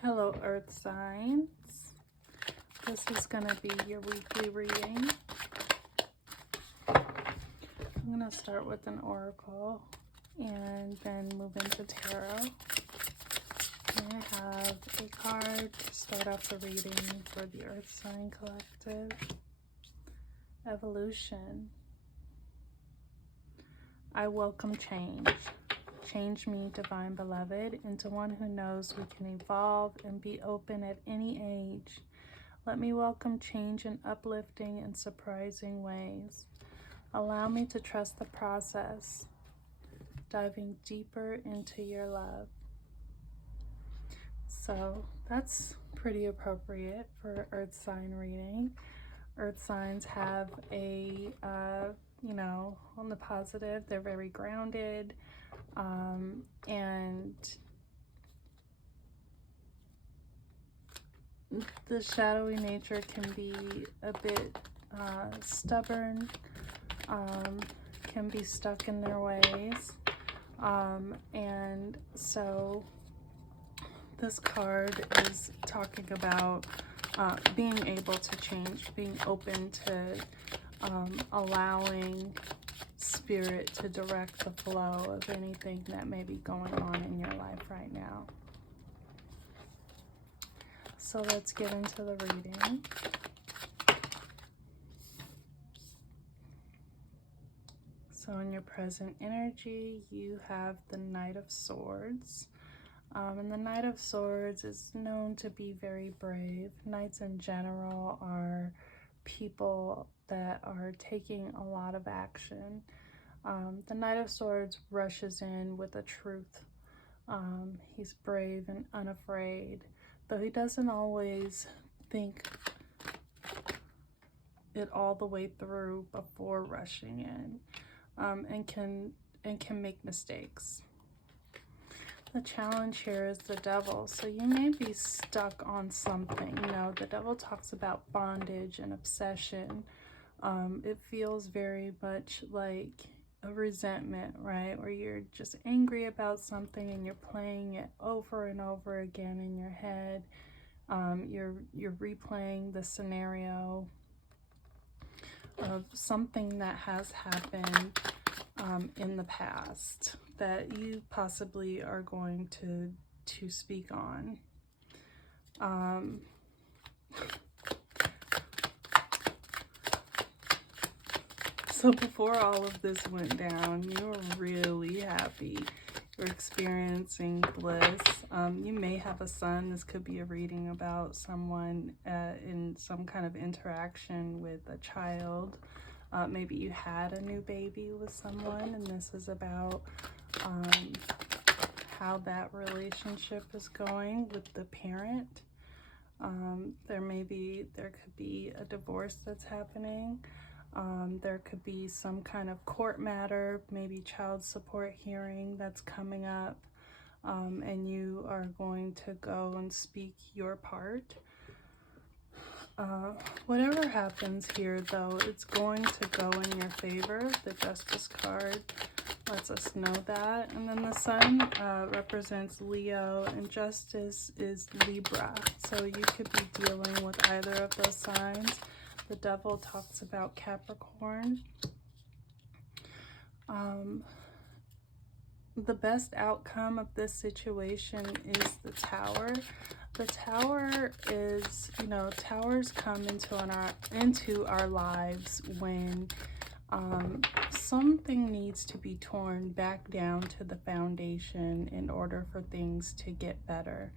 Hello, Earth signs. This is going to be your weekly reading. I'm going to start with an oracle and then move into tarot. And I have a card to start off the reading for the Earth sign collective. Evolution. I welcome change. Change me, divine beloved, into one who knows we can evolve and be open at any age. Let me welcome change in uplifting and surprising ways. Allow me to trust the process, diving deeper into your love. So that's pretty appropriate for Earth sign reading. Earth signs have a, on the positive, they're very grounded, and the shadowy nature can be a bit stubborn, can be stuck in their ways, and so this card is talking about being able to change, being open to allowing spirit to direct the flow of anything that may be going on in your life right now. So let's get into the reading. So in your present energy, you have the Knight of Swords. And the Knight of Swords is known to be very brave. Knights in general are people that are taking a lot of action. The Knight of Swords rushes in with a truth. He's brave and unafraid, though he doesn't always think it all the way through before rushing in, and can make mistakes. The challenge here is the devil. So you may be stuck on something. You know, the devil talks about bondage and obsession. It feels very much like a resentment, right? Where you're just angry about something and you're playing it over and over again in your head. You're replaying the scenario of something that has happened in the past that you possibly are going to speak on. So before all of this went down, you were really happy. You're experiencing bliss. You may have a son. This could be a reading about someone in some kind of interaction with a child. Maybe you had a new baby with someone, and this is about how that relationship is going with the parent. There could be a divorce that's happening. There could be some kind of court matter, maybe child support hearing that's coming up, and you are going to go and speak your part. Whatever happens here, though, it's going to go in your favor. The Justice card lets us know that. And then the Sun represents Leo, and Justice is Libra. So you could be dealing with either of those signs. The Devil talks about Capricorn. The best outcome of this situation is the Tower. The Tower is, towers come into our lives when something needs to be torn back down to the foundation in order for things to get better.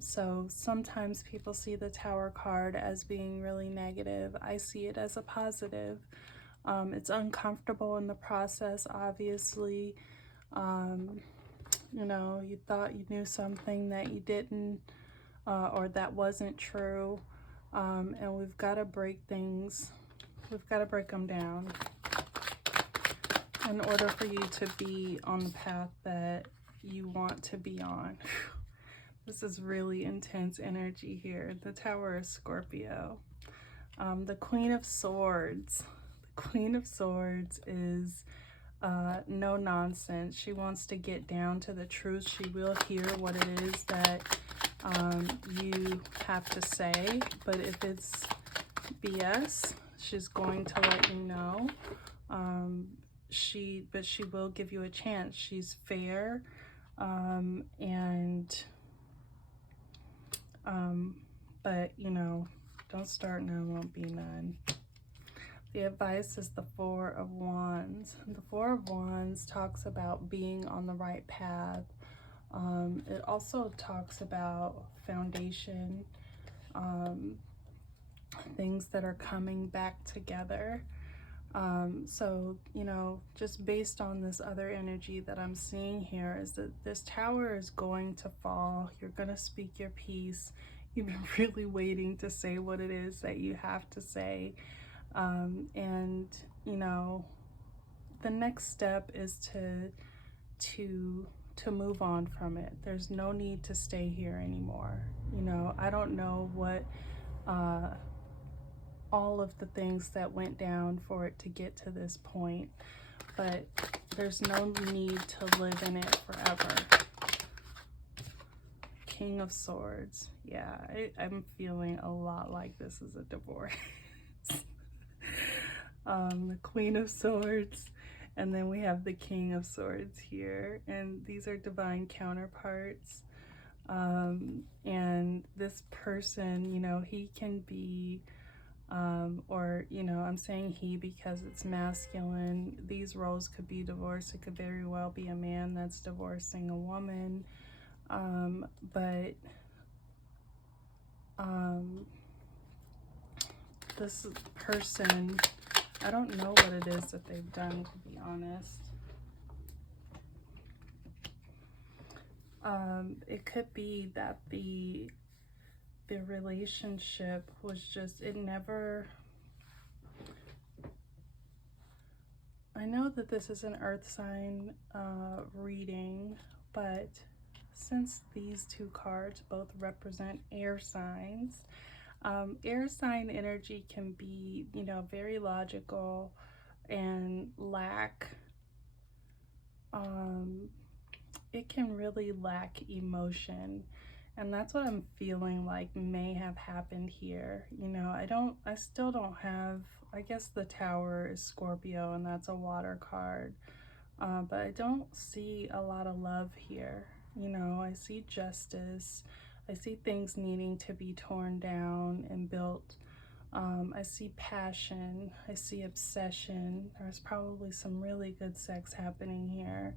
So sometimes people see the Tower card as being really negative. I see it as a positive. It's uncomfortable in the process, obviously. You thought you knew something that you didn't, or that wasn't true. And we've got to break them down in order for you to be on the path that you want to be on. This is really intense energy here. The Tower is Scorpio. The Queen of Swords. The Queen of Swords is no nonsense. She wants to get down to the truth. She will hear what it is that have to say, but if it's BS, she's going to let you know. But she will give you a chance. She's fair, but you know, don't start none, won't be none. The advice is the Four of Wands. The Four of Wands talks about being on the right path. It also talks about foundation, things that are coming back together. So, you know, just based on this other energy that I'm seeing here is that this tower is going to fall. You're going to speak your piece. You've been really waiting to say what it is that you have to say. And, you know, the next step is to move on from it. There's no need to stay here anymore. You know, I don't know what, all of the things that went down for it to get to this point, but there's no need to live in it forever. King of Swords. Yeah, I'm feeling a lot like this is a divorce. The Queen of Swords, and then we have the King of Swords here, and these are divine counterparts. And this person, you know, he can be or, you know, I'm saying he because it's masculine. These roles could be divorced. It could very well be a man that's divorcing a woman. But this person, I don't know what it is that they've done, to be honest. It could be that the relationship was just, it never, I know that this is an earth sign reading, but since these two cards both represent air signs, air sign energy can be, you know, very logical and lack, it can really lack emotion. And that's what I'm feeling like may have happened here. You know, I still don't have, I guess the Tower is Scorpio and that's a water card. But I don't see a lot of love here. You know, I see justice. I see things needing to be torn down and built. I see passion. I see obsession. There's probably some really good sex happening here.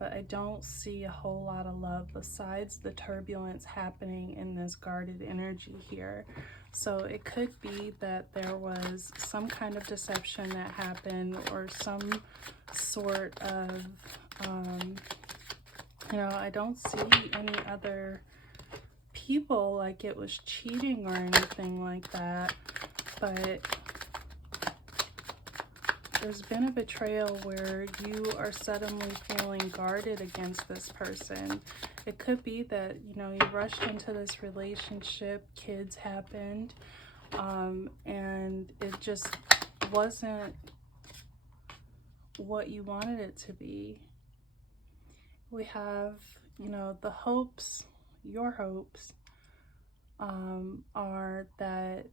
But I don't see a whole lot of love besides the turbulence happening in this guarded energy here. So it could be that there was some kind of deception that happened, or some sort of, you know, I don't see any other people like it was cheating or anything like that, but there's been a betrayal where you are suddenly feeling guarded against this person. It could be that, you know, you rushed into this relationship, kids happened, and it just wasn't what you wanted it to be. We have, you know, the hopes, your hopes, are that,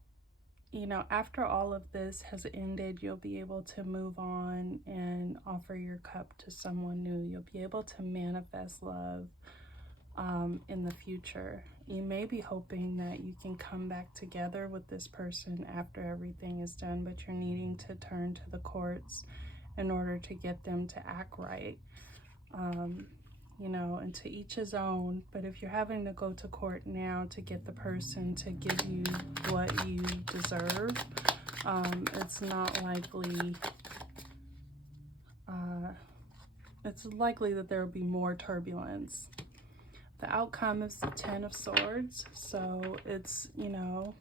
you know, after all of this has ended, you'll be able to move on and offer your cup to someone new. You'll be able to manifest love in the future. You may be hoping that you can come back together with this person after everything is done, but you're needing to turn to the courts in order to get them to act right. You know, and to each his own, but if you're having to go to court now to get the person to give you what you deserve, it's not likely, it's likely that there will be more turbulence. The outcome is the Ten of Swords, so it's, you know,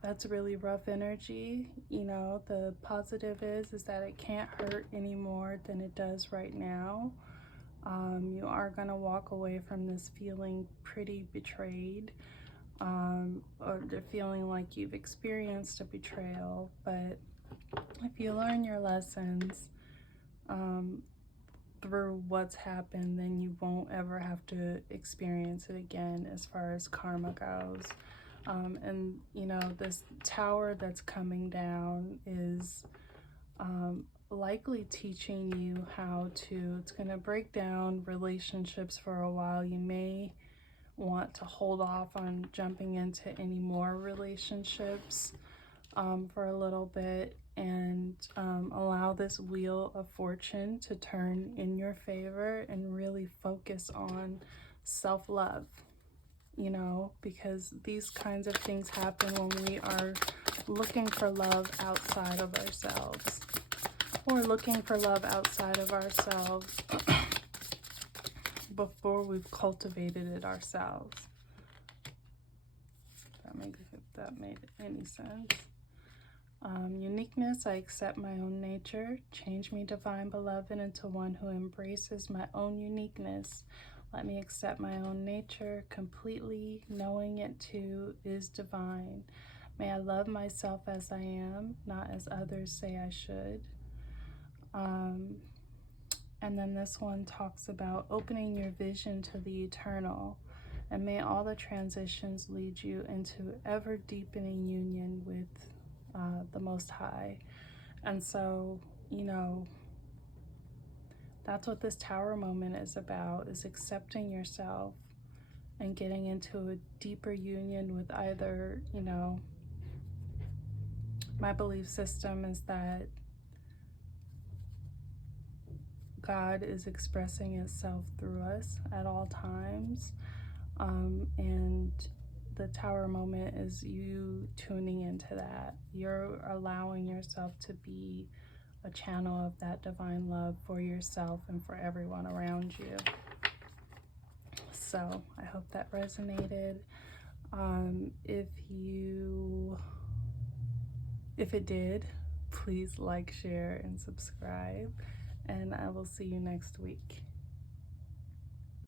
that's really rough energy. You know, the positive is that it can't hurt any more than it does right now. You are going to walk away from this feeling pretty betrayed, or feeling like you've experienced a betrayal. But if you learn your lessons, through what's happened, then you won't ever have to experience it again as far as karma goes. And you know, this tower that's coming down is likely teaching you how to, it's going to break down relationships for a while. You may want to hold off on jumping into any more relationships for a little bit, and allow this wheel of fortune to turn in your favor and really focus on self-love, you know, because these kinds of things happen when we are looking for love outside of ourselves, or looking for love outside of ourselves before we've cultivated it ourselves. If that made any sense. Uniqueness, I accept my own nature. Change me, divine beloved, into one who embraces my own uniqueness. Let me accept my own nature completely, knowing it too is divine. May I love myself as I am, not as others say I should. And then this one talks about opening your vision to the eternal. And may all the transitions lead you into ever deepening union with the Most High. And so, you know, that's what this tower moment is about, is accepting yourself and getting into a deeper union with either, you know, my belief system is that God is expressing itself through us at all times. And the tower moment is you tuning into that. You're allowing yourself to be a channel of that divine love for yourself and for everyone around you. So I hope that resonated. If it did, please like, share, and subscribe, and I will see you next week.